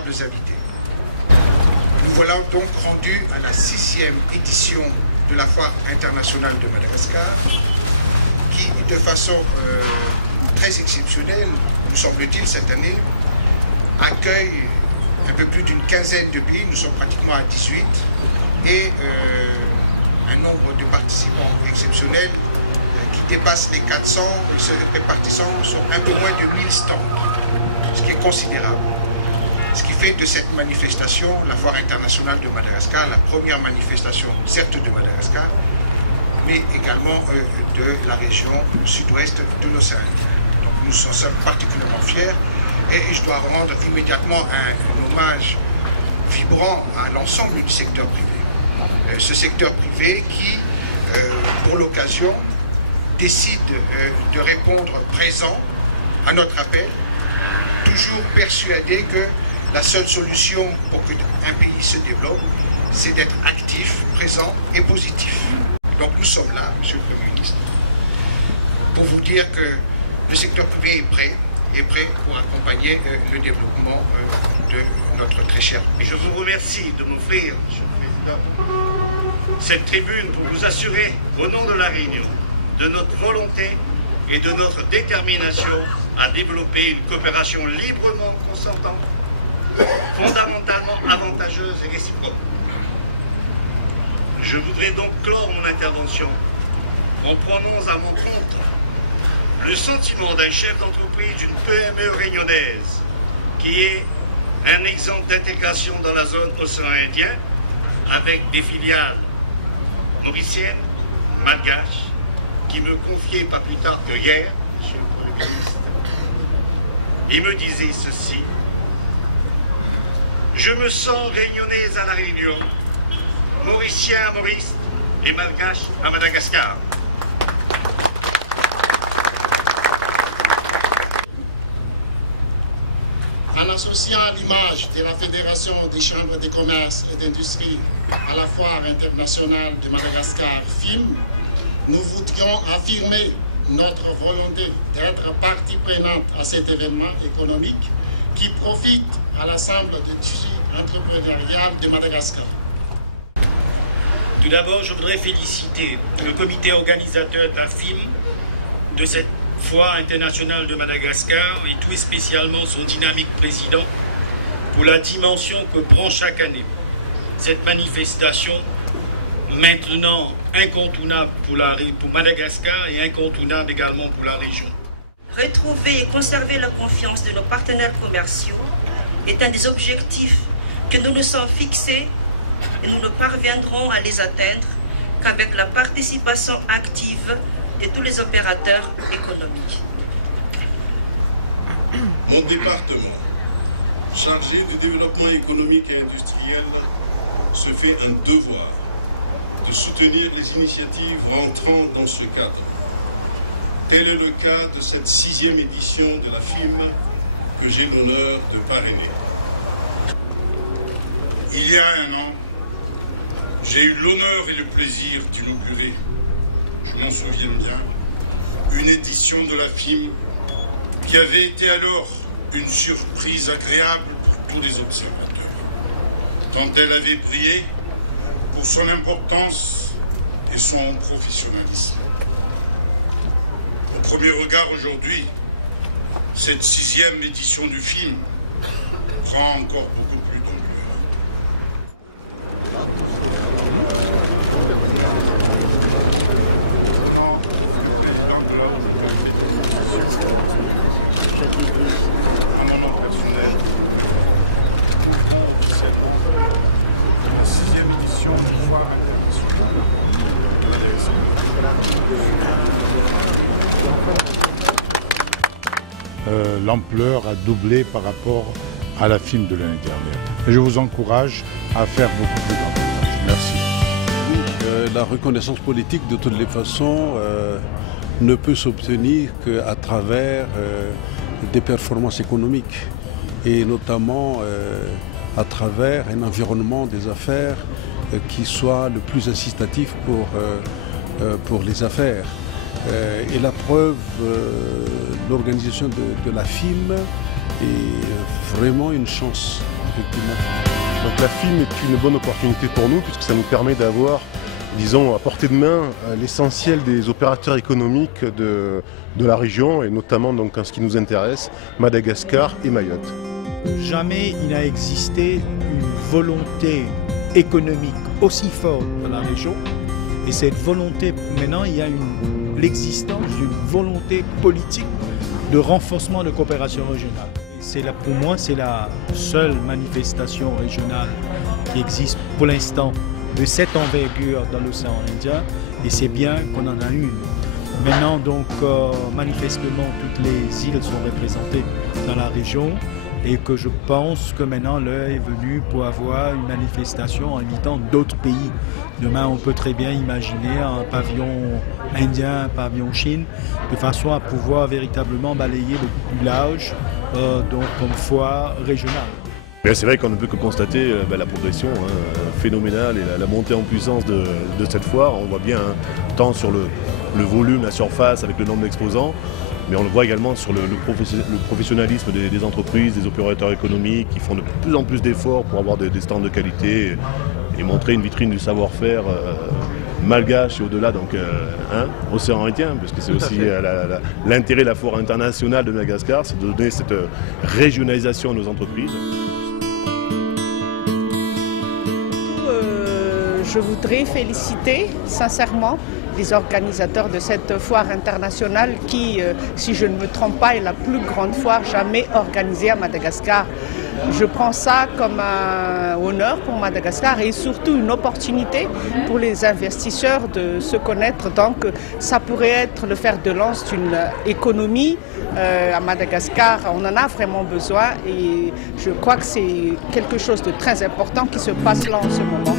honorables invités. Nous voilà donc rendus à la 6e édition de la Foire internationale de Madagascar, qui, de façon très exceptionnelle, nous semble-t-il, cette année, accueille un peu plus d'une quinzaine de pays, nous sommes pratiquement à 18, et un nombre de participants exceptionnels qui dépasse les 400, se répartissant sur un peu moins de 1000 stands, ce qui est considérable. Ce qui fait de cette manifestation, la Foire internationale de Madagascar, la première manifestation, certes de Madagascar, mais également de la région sud-ouest de l'océan Indien. Donc nous en sommes particulièrement fiers et je dois rendre immédiatement un hommage vibrant à l'ensemble du secteur privé. Ce secteur privé qui, pour l'occasion, décide de répondre présent à notre appel, toujours persuadé que la seule solution pour qu'un pays se développe, c'est d'être actif, présent et positif. Donc nous sommes là, Monsieur le Premier ministre, pour vous dire que le secteur privé est prêt pour accompagner le développement de notre très cher pays. Je vous remercie de m'offrir, Monsieur le Président, cette tribune pour vous assurer, au nom de la Réunion, de notre volonté et de notre détermination à développer une coopération librement consentante, fondamentalement avantageuse et réciproque. Je voudrais donc clore mon intervention en prenant à mon compte le sentiment d'un chef d'entreprise d'une PME réunionnaise qui est un exemple d'intégration dans la zone océan Indien avec des filiales mauriciennes, malgaches, qui me confiait pas plus tard que hier, Monsieur le Premier ministre, il me disait ceci: je me sens réunionnaise à La Réunion, mauricien à Maurice et malgache à Madagascar. En associant l'image de la Fédération des chambres de commerce et d'industrie à la Foire internationale de Madagascar, FIM, nous voudrions affirmer notre volonté d'être partie prenante à cet événement économique qui profite à l'ensemble du tissu entrepreneurial de Madagascar. Tout d'abord, je voudrais féliciter le comité organisateur de la FIM de cette Foire internationale de Madagascar et tout spécialement son dynamique président pour la dimension que prend chaque année cette manifestation, maintenant incontournable pour Madagascar et incontournable également pour la région. Retrouver et conserver la confiance de nos partenaires commerciaux est un des objectifs que nous nous sommes fixés et nous ne parviendrons à les atteindre qu'avec la participation active de tous les opérateurs économiques. Mon département, chargé du développement économique et industriel, se fait un devoir de soutenir les initiatives rentrant dans ce cadre. Tel est le cas de cette 6e édition de la FIM que j'ai l'honneur de parrainer. Il y a un an, j'ai eu l'honneur et le plaisir d'inaugurer, je m'en souviens bien, une édition de la FIM qui avait été alors une surprise agréable pour tous les observateurs, tant elle avait brillé pour son importance et son professionnalisme. Au premier regard aujourd'hui, cette 6e édition du film prend encore beaucoup plus d'ampleur. L'ampleur a doublé par rapport à la FIM de l'année dernière. Et je vous encourage à faire beaucoup plus davantage. Merci. La reconnaissance politique, de toutes les façons, ne peut s'obtenir qu'à travers des performances économiques et notamment à travers un environnement des affaires qui soit le plus incitatif pour les affaires. Et la preuve, l'organisation de la FIM est vraiment une chance effectivement. Donc la FIM est une bonne opportunité pour nous puisque ça nous permet d'avoir, disons, à portée de main l'essentiel des opérateurs économiques de la région et notamment donc en ce qui nous intéresse, Madagascar et Mayotte. Jamais il n'a existé une volonté économique aussi forte dans la région et cette volonté, maintenant il y a l'existence d'une volonté politique de renforcement de coopération régionale. Pour moi, c'est la seule manifestation régionale qui existe pour l'instant de cette envergure dans l'océan Indien et c'est bien qu'on en a une. Maintenant, donc, manifestement, toutes les îles sont représentées dans la région et que je pense que maintenant l'heure est venue pour avoir une manifestation en invitant d'autres pays. Demain, on peut très bien imaginer un pavillon indien, un pavillon Chine, de façon à pouvoir véritablement balayer beaucoup plus large, donc comme foire régionale. C'est vrai qu'on ne peut que constater la progression phénoménale et la montée en puissance de cette foire. On voit bien tant sur le volume, la surface avec le nombre d'exposants, mais on le voit également sur le professionnalisme des entreprises, des opérateurs économiques qui font de plus en plus d'efforts pour avoir des stands de qualité et montrer une vitrine du savoir-faire malgache et au-delà, donc océan Indien, parce que c'est aussi l'intérêt de la foire internationale de Madagascar, c'est de donner cette régionalisation à nos entreprises. Je voudrais féliciter sincèrement les organisateurs de cette foire internationale qui, si je ne me trompe pas, est la plus grande foire jamais organisée à Madagascar. Je prends ça comme un honneur pour Madagascar et surtout une opportunité pour les investisseurs de se connaître. Donc ça pourrait être le fer de lance d'une économie à Madagascar. On en a vraiment besoin et je crois que c'est quelque chose de très important qui se passe là en ce moment.